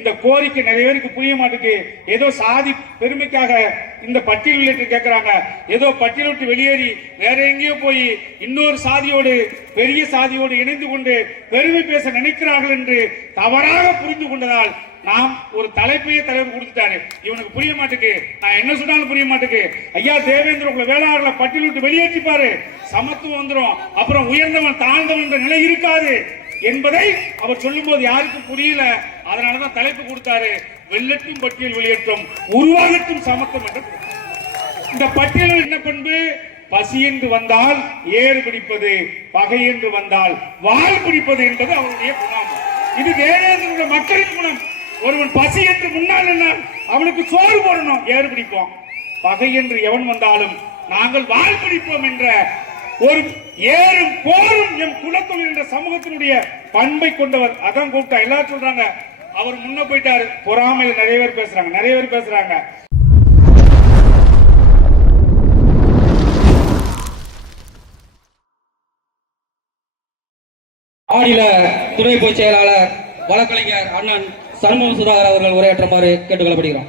இந்த கோரிக்கை நிறைய பேருக்கு புரிய மாட்டேங்குது. ஏதோ சாதி பெருமைக்காக இந்த பட்டியலிட்டு கேட்கிறாங்க. ஏதோ பட்டியல் விட்டு வெளியேறி வேற எங்கேயோ போய் இன்னொரு சாதியோடு பெரிய சாதியோடு இணைந்து கொண்டு பெருமை பேச நினைக்கிறார்கள் என்று தவறாக புரிந்து கொண்டதால் நாம் ஒரு தலைப்பையே தலைவர் கொடுத்துட்டாரு. இவனுக்கு புரிய மாட்டேங்குது, நான் என்ன சொன்னாலும் புரிய மாட்டேங்குது. ஐயா தேவேந்திர உங்களை வேளாளர்களை பட்டியல் விட்டு வெளியேற்றிப்பாரு, சமத்துவம் வந்துடும், அப்புறம் உயர்ந்தவன் தாழ்ந்தவன் என்ற நிலை இருக்காது என்பதை அவர் சொல்லும் போது யாருக்கும் புரியல. அதனாலதான் தலைப்பு கொடுத்தாரு, வெள்ளட்டும் பட்டியல் வெளியேற்றும் உருவாகட்டும் சமத்துவம் என்று. இந்த பட்டியலில் என்ன பண்பு? பசி என்று வந்தால் ஏறு பிடிப்பது, பகை என்று வந்தால் வால் பிடிப்பது என்பது அவருடைய குணம். இது தேவேந்திர மக்களின் குணம். ஒருவன் பசி என்று முன்னால் என்னால் அவனுக்கு சோறு போடணும், ஏறு பிடிப்போம். பகை என்று எவன் வந்தாலும் நாங்கள் வால் பிடிப்போம் என்ற ஒரு ஏறும் போரும் எம் குலத்தொழில் என்ற சமூகத்தினுடைய பண்பை கொண்டவர். அதான் கூப்பிட்டா எல்லாரும் சொல்றாங்க அவர் முன்ன போயிட்டாரு. பொறாமையில் நிறைய பேர் பேசுறாங்க. மாநில துணை பொதுச் செயலாளர் வழக்கறிஞர் அண்ணன் சண்முக சுதாகர் அவர்கள் உரையாற்றுமாறு கேட்டுக்கொள்ளப்படுகிறார்.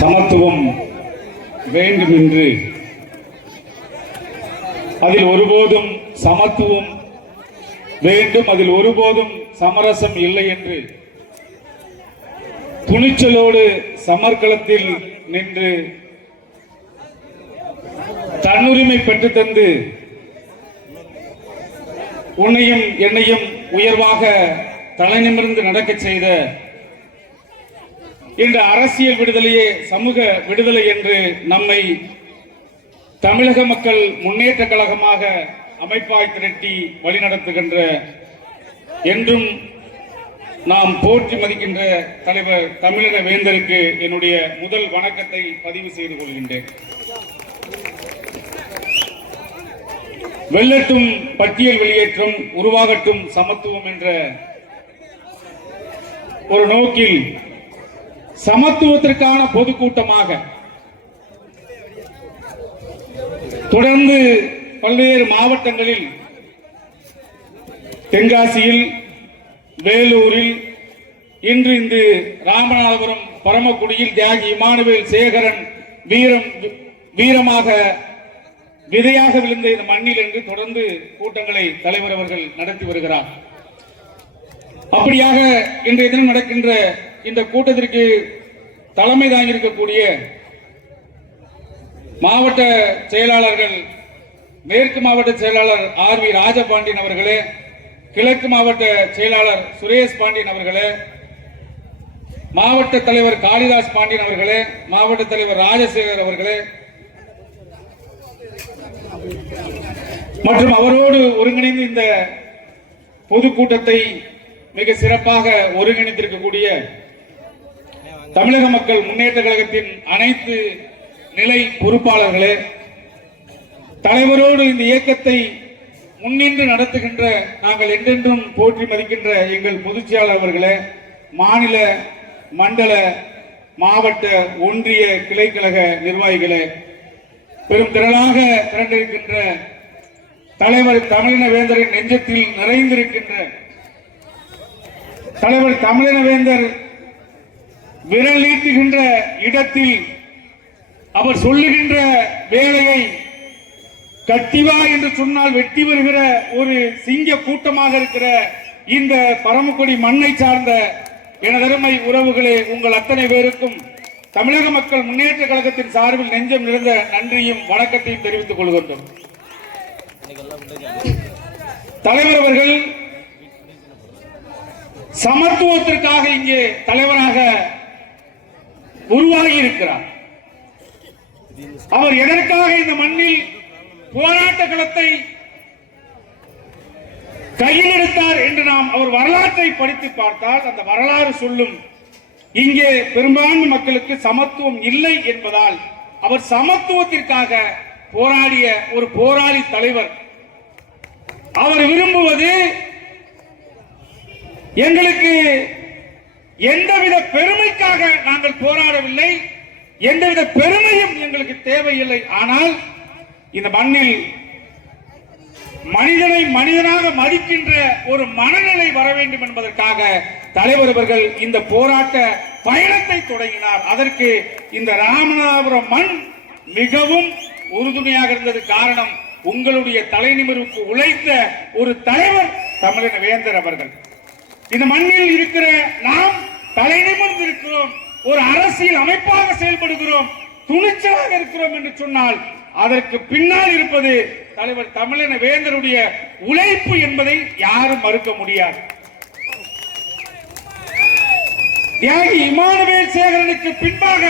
சமத்துவம் வேண்டும் என்று, அதில் ஒருபோதும் சமத்துவம் வேண்டும், அதில் ஒருபோதும் சமரசம் இல்லை என்று துணிச்சலோடு சமர்க்களத்தில் நின்று தன்னுரிமை பெற்று தந்து உன்னையும் என்னையும் உயர்வாக தலை நிமிர்ந்து நடக்க செய்த இந்த அரசியல் விடுதலையே சமூக விடுதலை என்று நம்மை தமிழக மக்கள் முன்னேற்ற கழகமாக அமைப்பாய் திரட்டி வழிநடத்துகின்ற என்றும் நாம் போற்றி மதிக்கின்ற தலைவர் தமிழின வேந்தருக்கு என்னுடைய முதல் வணக்கத்தை பதிவு செய்து கொள்கின்றேன். வெள்ளட்டும் பட்டியல் வெளியேற்றம் உருவாகட்டும் சமத்துவம் என்ற ஒரு நோக்கில் சமத்துவத்திற்கான பொதுக்கூட்டமாக தொடர்ந்து பல்வேறு மாவட்டங்களில், தென்காசியில், வேலூரில், இன்று இந்த ராமநாதபுரம் பரமக்குடியில் தியாகி இமானுவேல் சேகரன் வீரமாக விதையாக விழுந்த இந்த மண்ணில் என்று தொடர்ந்து கூட்டங்களை தலைவர் அவர்கள் நடத்தி வருகிறார். அப்படியாக இன்றைய தினம் நடக்கின்ற இந்த கூட்டத்திற்கு தலைமை தாங்கியிருக்கக்கூடிய மாவட்ட செயலாளர்கள், மேற்கு மாவட்ட செயலாளர் ஆர் வி ராஜபாண்டியன் அவர்களே, கிழக்கு மாவட்ட செயலாளர் சுரேஷ் பாண்டியன் அவர்களே, மாவட்ட தலைவர் காளிதாஸ் பாண்டியன் அவர்களே, மாவட்ட தலைவர் ராஜசேகர் அவர்களே மற்றும் அவரோடு ஒருங்கிணைந்து இந்த பொதுக்கூட்டத்தை மிக சிறப்பாக ஒருங்கிணைத்திருக்கக்கூடிய தமிழக மக்கள் முன்னேற்ற கழகத்தின் அனைத்து நிலை பொறுப்பாளர்களே, தலைவரோடு இந்த இயக்கத்தை முன்னின்று நடத்துகின்ற நாங்கள் என்றென்றும் போற்றி மதிக்கின்ற எங்கள் பொதுச்செயலாளர் அவர்களே, மாநில மண்டல மாவட்ட ஒன்றிய கிளைக்கழக நிர்வாகிகளே, பெரும் திரளாக திரண்டிருக்கின்ற தலைவர் தமிழின வேந்தரின் நெஞ்சத்தில் நிறைந்திருக்கின்ற தலைவர் தமிழின வேந்தர் விரல் நீட்டுகின்ற இடத்தில் அவர் சொல்லுகின்ற வேலையை கட்டிவா என்று சொன்னால் வெட்டி வருகிற ஒரு சிங்க கூட்டமாக இருக்கிற இந்த பரமக்குடி மண்ணை சார்ந்த எனதருமை உறவுகளே, உங்கள் அத்தனை பேருக்கும் தமிழக மக்கள் முன்னேற்ற கழகத்தின் சார்பில் நெஞ்சம் நிறைந்த நன்றியும் வணக்கத்தையும் தெரிவித்துக் கொள்கின்றோம். தலைவர் அவர்கள் சமத்துவத்திற்காக இங்கே தலைவராக உருவாகி இருக்கிறார். அவர் எதற்காக இந்த மண்ணில் போராட்ட களத்தை கையில் எடுத்தார் என்று நாம் அவர் வரலாற்றை படித்து பார்த்தால் அந்த வரலாறு சொல்லும், இங்கே பெரும்பான்மை மக்களுக்கு சமத்துவம் இல்லை என்பதால் அவர் சமத்துவத்திற்காக போராடிய ஒரு போராளி தலைவர். அவர் விரும்புவது எங்களுக்கு எந்தவித பெருமைக்காக நாங்கள் போராடவில்லை, எந்தவித பெருமையும் எங்களுக்கு தேவையில்லை. ஆனால் இந்த மண்ணில் மனிதனை மனிதனாக மதிக்கின்ற ஒரு மனநிலை வர வேண்டும் என்பதற்காக தலைவர் அவர்கள் இந்த போராட்ட பயணத்தை தொடங்கினார். அதற்கு இந்த ராமநாதபுரம் மண் மிகவும் உறுதுணையாக இருந்தது. காரணம், உங்களுடைய தலைநிமிர்வுக்கு உழைத்த ஒரு தலைவர் தமிழின வேந்தர் அவர்கள். இந்த மண்ணில் இருக்கிற நாம் தலைநிமிர்ந்து இருக்கிறோம், ஒரு அரசியல் அமைப்பாக செயல்படுகிறோம், துணிச்சலாக இருக்கிறோம் என்று சொன்னால் அதற்கு பின்னால் இருப்பது தலைவர் தமிழின வேந்தருடைய உழைப்பு என்பதை யாரும் மறுக்க முடியாது. தியாகி இமானுவேல் சேகரனுக்கு பின்பாக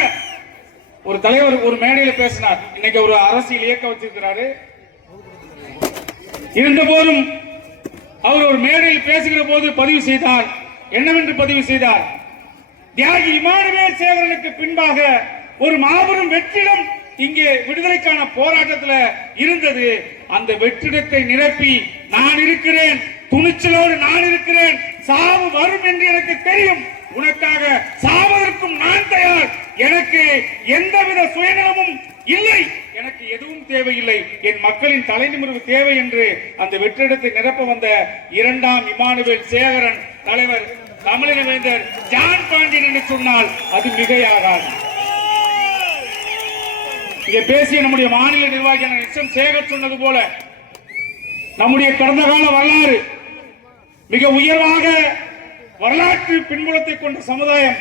ஒரு தலைவர் ஒரு மேடையில் பேசினார். இன்னைக்கு ஒரு அரசியல் இயக்கம் வச்சிருக்கிறாரு. இருந்த போதும் அவர் ஒரு மேடையில் பேசுகிற போது பதிவு செய்தார். என்னவென்று பதிவு செய்தார்? தியாகி இமானுவேல் சேகரனுக்கு பின்பாக ஒரு மாபெரும் வெற்றிடம் இங்கே விடுதலைக்கான போராட்டத்தில் இருந்தது. அந்த வெற்றிடத்தை நிரப்பி நான் இருக்கிறேன், துணிச்சலோடு நான் இருக்கிறேன், சாவு வரும் என்று எனக்கு தெரியும், உனக்காக சாவதற்கும் நான் தயார், எனக்கு எந்தவித சுயநலமும் இல்லை, எனக்கு எதுவும் தேவையில்லை, என் மக்களின் தலைநிமிர்வு தேவை என்று அந்த வெற்றிடத்தை நிரப்ப வந்த இரண்டாம் இமானுவேல் சேகரன் தலைவர் தமிழின வேந்தர் ஜான் பாண்டியன் என்று சொன்னால் அது மிகையாகாது. இங்கே பேசிய நம்முடைய மாநில நிர்வாகியான எஸ்.எம். சேகர் சொன்னது போல நம்முடைய கடந்த கால வரலாறு மிக உயர்வாக வரலாற்று பின்புலத்தை கொண்ட சமுதாயம்,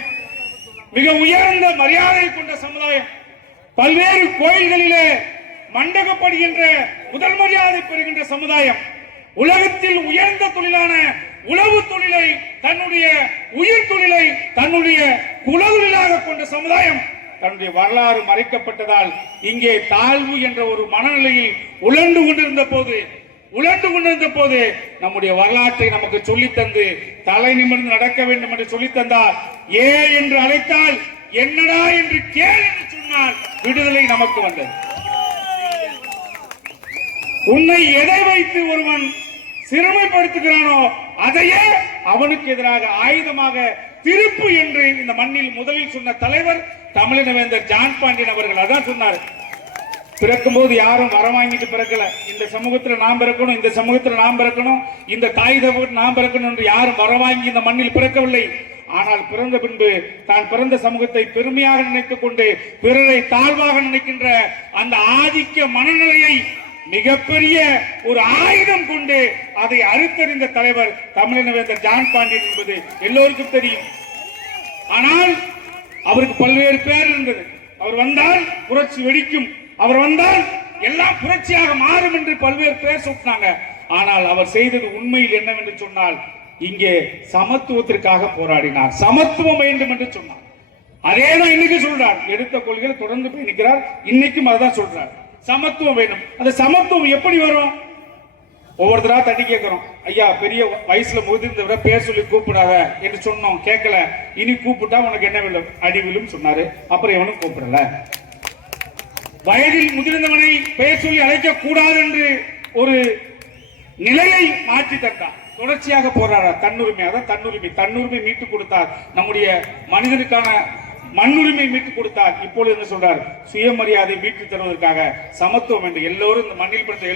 மிக உயர்ந்த மரியாதை கொண்ட சமுதாயம், பல்வேறு கோயில்களிலே மண்டகப்படுகின்ற முதல் மரியாதை பெறுகின்ற சமுதாயம், உலகத்தில் உயர்ந்த தொழிலான உழவு தொழிலை தன்னுடைய உயிர் தொழிலை தன்னுடைய குலதொழிலாக கொண்ட சமுதாயம் தன்னுடைய வரலாறு மறைக்கப்பட்டதால் இங்கே தாழ்வு என்ற ஒரு மனநிலையில் உழண்டு கொண்டிருந்த போது நம்முடைய வரலாற்றை நமக்கு சொல்லித்தந்து தலை நிமிர்ந்து நடக்க வேண்டும் என்று சொல்லித்தந்தார். ஏ என்று அழைத்தால் என்னடா என்று கேள் என்று சொன்னால் விடுதலை நமக்கு வந்தது. உன்னை எதை வைத்து ஒருவன் சிறுமைப்படுத்துகிறானோ அதையே அவனுக்கு எதிராக ஆயுதமாக திருப்பு என்று இந்த மண்ணில் முதலில் சொன்ன தலைவர் தமிழின வேந்தர் ஜான் பாண்டியன் அவர்கள் அதான் சொன்னார். பிறக்கும் போது யாரும் வர வாங்கிட்டு பிறக்கல. இந்த சமூகத்தில் நாம் பிறக்கணும், இந்த சமூகத்தில் நாம் பிறக்கணும், இந்த தாய் தகவல் நாம் பிறக்கணும் என்று யாரும் வர வாங்கி இந்த மண்ணில் பிறக்கவில்லை. ஆனால் பிறந்த பின்பு தான் பிறந்த சமூகத்தை பெருமையாக நினைத்துக் கொண்டு பிறரை தாழ்வாக நினைக்கின்ற அந்த ஆதிக்க மனநிலையை மிகப்பெரிய ஒரு ஆயுதம் கொண்டு அதை அறுத்தறிந்த தலைவர் தமிழின வேந்தர் ஜான் பாண்டியன் என்பது எல்லோருக்கும் தெரியும். ஆனால் அவருக்கு பல்வேறு பேர் இருந்தது. அவர் வந்தால் புரட்சி வெடிக்கும், அவர் வந்தால் எல்லாம் புரட்சியாக மாறும் என்று பல்வேறு பேர் சொன்னாங்க. ஆனால் அவர் செய்தது உண்மையில் என்னவென்று சொன்னால் இங்கே சமத்துவத்திற்காக போராடினார், சமத்துவம் வேண்டும் என்று சொன்னார். அதேதான் இன்னைக்கு சொல்றார். எடுத்த கொள்கையை தொடர்ந்து பயணிக்கிறார். இன்னைக்கும் அதான் சொல்றார், சமத்துவம் வேண்டும். அந்த சமத்துவம் எப்படி வரும்? ஒவ்வொருத்தரா தட்டி கேட்கிறோம். ஐயா, பெரிய வயசுல முதிர்ந்தவரை பேர் சொல்லி கூப்பிடாத என்று சொன்னோம், கேட்கல. இனி கூப்பிட்டா உனக்கு என்ன விழும்? அடி விழும் சொன்னாரு. அப்புறம் எவனும் கூப்பிடல. வயதில் முதிர்ந்தவனை பெயர் சொல்லி அழைக்க கூடாது என்று ஒரு நிலையை மாற்றி தந்தார். தொடர்ச்சியாக போராட தன்னுரிமை, அதான் தன்னுரிமை மீட்டுக் கொடுத்தார். நம்முடைய மனிதனுக்கான மண்ணுரிமை மீட்டுக் கொடுத்தார். இப்பொழுது என்ன சொல்றார்? சுயமரியாதை மீட்டு தருவதற்காக சமத்துவம் என்று எல்லோரும் இந்த மண்ணில் பிறந்த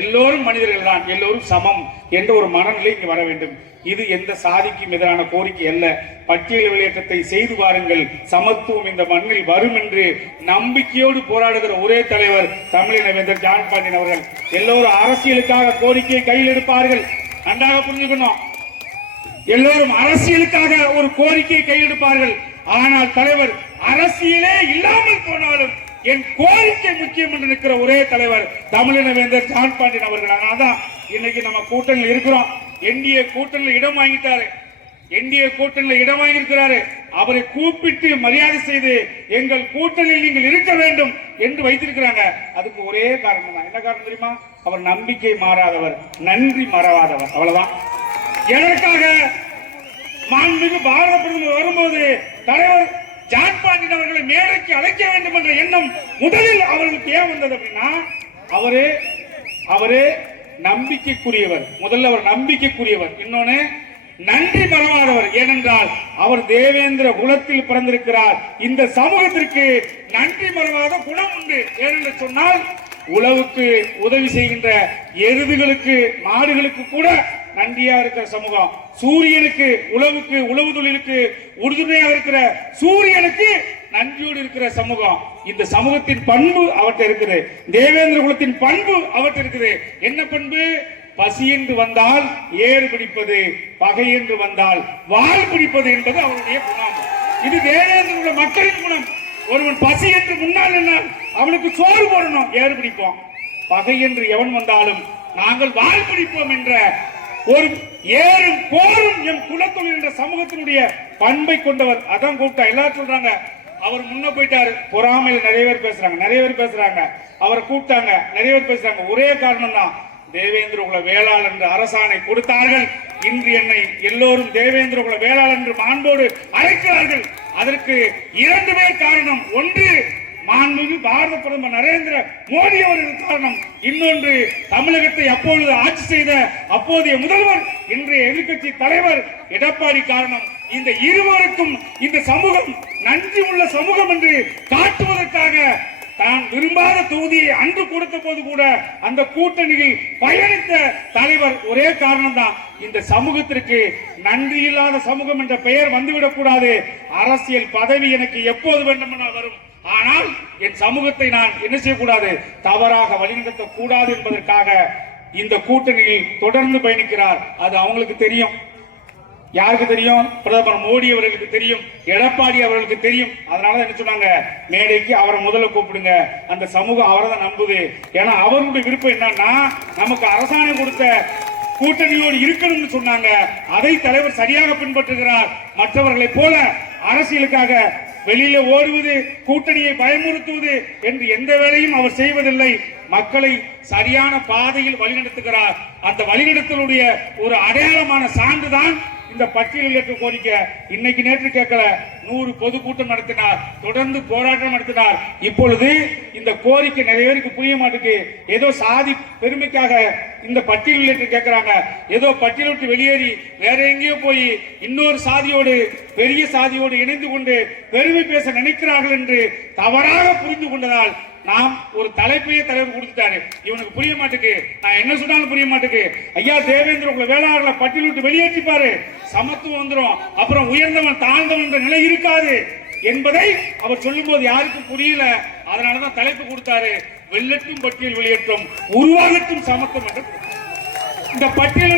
எல்லோரும் மனிதர்கள் தான், எல்லோரும் சமம் என்ற ஒரு மனநிலை இங்கு வர வேண்டும். இது எந்த சாதிக்கும் எதிரான கோரிக்கை அல்ல. பட்டியல் வெளியேற்றத்தை செய்து பாருங்கள், சமத்துவம் இந்த மண்ணில் வரும் என்று நம்பிக்கையோடு போராடுகிற ஒரே தலைவர் தமிழின வேந்தர் ஜான் பாண்டியன் அவர்கள். எல்லோரும் அரசியலுக்காக கோரிக்கையை கையில் எடுப்பார்கள். நன்றாக புரிஞ்சுக்கணும், எல்லோரும் அரசியலுக்காக ஒரு கோரிக்கையை கையெடுப்பார்கள். ஆனால் தலைவர் அரசியலே இல்லாமல் போனாலும் என் கோரிக்கை முக்கியம் என்று நிற்கிற ஒரே தலைவர் தமிழின வேந்தர் ஜான் பாண்டியன் அவர்கள். அதனால்தான் இன்னைக்கு நம்ம கூட்டணியில் இருக்கிறோம். என்டிஏ கூட்டணியில் இடம் வாங்கிட்டாரு, என்டிஏ கூட்டணியில் இடம் வாங்கியிருக்கிறாரு. அவரை கூப்பிட்டு மரியாதை செய்து எங்கள் கூட்டணியில் நீங்கள் இருக்க வேண்டும் என்று வைத்திருக்கிறாங்க. அதுக்கு ஒரே காரணம் தான். என்ன காரணம் தெரியுமா? அவர் நம்பிக்கை மாறாதவர், நன்றி மறவாதவர், அவ்வளவுதான். எதற்காக மாண்புமிகு பாரத பிரதமர் வரும்போது தலைவர் ஜான் பாண்டியன் அவர்களை மேடைக்கு அழைக்க வேண்டும் என்ற எண்ணம் முதலில் அவர்களுக்கு ஏன் வந்தது அப்படின்னா, அவரே நம்பிக்கைக்குரியவர். முதல்ல அவர் நம்பிக்கைக்குரியவர். இன்னொன்னு நன்றி மறவாதவர். ஏனென்றால் அவர் தேவேந்திர குலத்தில் பிறந்திருக்கிறார். இந்த சமூகத்திற்கு நன்றி மறவாத குணம் உண்டு. ஏனென்று சொன்னால் உழவுக்கு உதவி செய்கின்ற எருதுகளுக்கு மாடுகளுக்கு கூட நன்றியா இருக்கிற சமூகம். சூரியனுக்கு உழவுக்கு உழவு தொழிலுக்கு உறுதுணையாக இருக்கிற சூரியனுக்கு நன்றியோடு இருக்கிற சமூகம். இந்த சமூகத்தின் பண்பு அவற்றை இருக்குது. தேவேந்திர குலத்தின் பண்பு அவற்றை இருக்குது. என்ன பண்பு? பசி என்று வந்தால் ஏறு பிடிப்பது, பகை என்று வந்தால் வாள் பிடிப்பது என்பது அவருடைய குணம். இது தேவேந்திர குல மக்களின் குணம். ஒருவன் பசி என்று முன்னால் என்ன அவனுக்கு சோறு போடணும், ஏறு பிடிப்போம். பகை என்று எவன் வந்தாலும் நாங்கள் வாள் பிடிப்போம் என்ற ஒரு ஏறும் போரும் எம் குலத்தொழில் என்ற சமூகத்தினுடைய பண்பை கொண்டவர். அதான் கூப்பிட்டா எல்லாரும் சொல்றாங்க அவர் முன்ன போயிட்டாரு. பொறாமையில் நிறைய பேர் பேசுறாங்க. அவரை கூப்பிட்டாங்க, நிறைய பேர் பேசுறாங்க. ஒரே காரணம் தான், தேவேந்திர குல வேளாளர் என்று அரசாணை கொடுத்தார்கள். இன்று என்னை எல்லோரும் தேவேந்திர குல வேளாளர் என்று மாண்போடு அழைக்கிறார்கள். அதற்கு 2 பேர் காரணம். ஒன்று மாண்புமிகு பாரத பிரதமர் நரேந்திர மோடி அவர்கள் காரணம். இன்னொன்று தமிழகத்தை அப்பொழுது ஆட்சி செய்த அப்போதைய முதல்வர் இன்றைய எதிர்க்கட்சி தலைவர் எடப்பாடி காரணம். இந்த இருவருக்கும் இந்த சமூகம் நன்றி உள்ள சமூகம் என்று காட்டுவதற்காக தான் விரும்பாத தொகுதியை அன்று கொடுத்த போது கூட அந்த கூட்டணியில் பயணித்த தலைவர் ஒரே காரணம் தான், இந்த சமூகத்திற்கு நன்றி இல்லாத சமூகம் என்ற பெயர் வந்துவிடக் கூடாது. அரசியல் பதவி எனக்கு எப்போது வேண்டுமென்றால் வரும், ஆனால் என் சமூகத்தை நான் என்ன செய்யக்கூடாது, தவறாக வழிநடத்த கூடாது என்பதற்காக இந்த கூட்டணியில் தொடர்ந்து பயணிக்கிறார். அது அவங்களுக்கு தெரியும். யாருக்கு தெரியும்? பிரதமர் மோடி அவர்களுக்கு தெரியும், எடப்பாடி அவர்களுக்கு தெரியும். அதனால என்ன சொன்னாங்க, மேடைக்கு அவரை முதல்ல கூப்பிடுங்க, அந்த சமூகம் அவரை தான் நம்புது. ஏன்னா அவருடைய விருப்பம் என்னன்னா, நமக்கு அரசாணை கொடுத்த கூட்டணியோடு இருக்கணும்னு சொன்னாங்க. அதை தலைவர் சரியாக பின்பற்றுகிறார். மற்றவர்களை போல அரசியலுக்காக வெளியில ஓடுவது, கூட்டணியை பயமுறுத்துவது என்று எந்த வேலையும் அவர் செய்வதில்லை. மக்களை சரியான பாதையில் வழிநடத்துகிறார். அந்த வழிநடத்தலுடைய ஒரு அடையாளமான சான்றுதான் இந்த பட்டியலில் கோரிக்கை. இன்னைக்கு நேற்று கேட்கல, 100 பொதுக்கூட்டம் நடத்தினார், தொடர்ந்து போராட்டம் நடத்தினார். இப்பொழுது இந்த கோரிக்கை நிறைய பேருக்கு புரிய மாட்டுக்கு. ஏதோ சாதி பெருமைக்காக இந்த பட்டியலில் கேட்கிறாங்க. ஏதோ பட்டியலை விட்டு வெளியேறி வேற எங்கேயோ போய் இன்னொரு சாதியோடு, பெரிய சாதியோடு இணைந்து கொண்டு பெருமை பேச நினைக்கிறார்கள் என்று தவறாக புரிந்து கொண்டதால் நாம் ஒரு தலைப்பையே தலைவர் கொடுத்துட்டாரு. இவனுக்கு புரிய மாட்டுக்கு, நான் என்ன சொன்னாலும் புரிய மாட்டுக்கு. ஐயா தேவேந்திர குல வேளாளர்களை பட்டியல் விட்டு வெளியேற்றிப்பாரு, சமத்துவம் வந்துடும், அப்புறம் உயர்ந்தவன் தாழ்ந்தவன் என்ற நிலை இருக்காது என்பதை அவர் சொல்லும் போது யாருக்கும் புரியல. அதனாலதான் தலைப்பு கொடுத்தாரு, வெள்ளட்டும் பட்டியல் வெளியேற்றும், உருவாகட்டும் சமத்துவம் என்று. இந்த பட்டியல்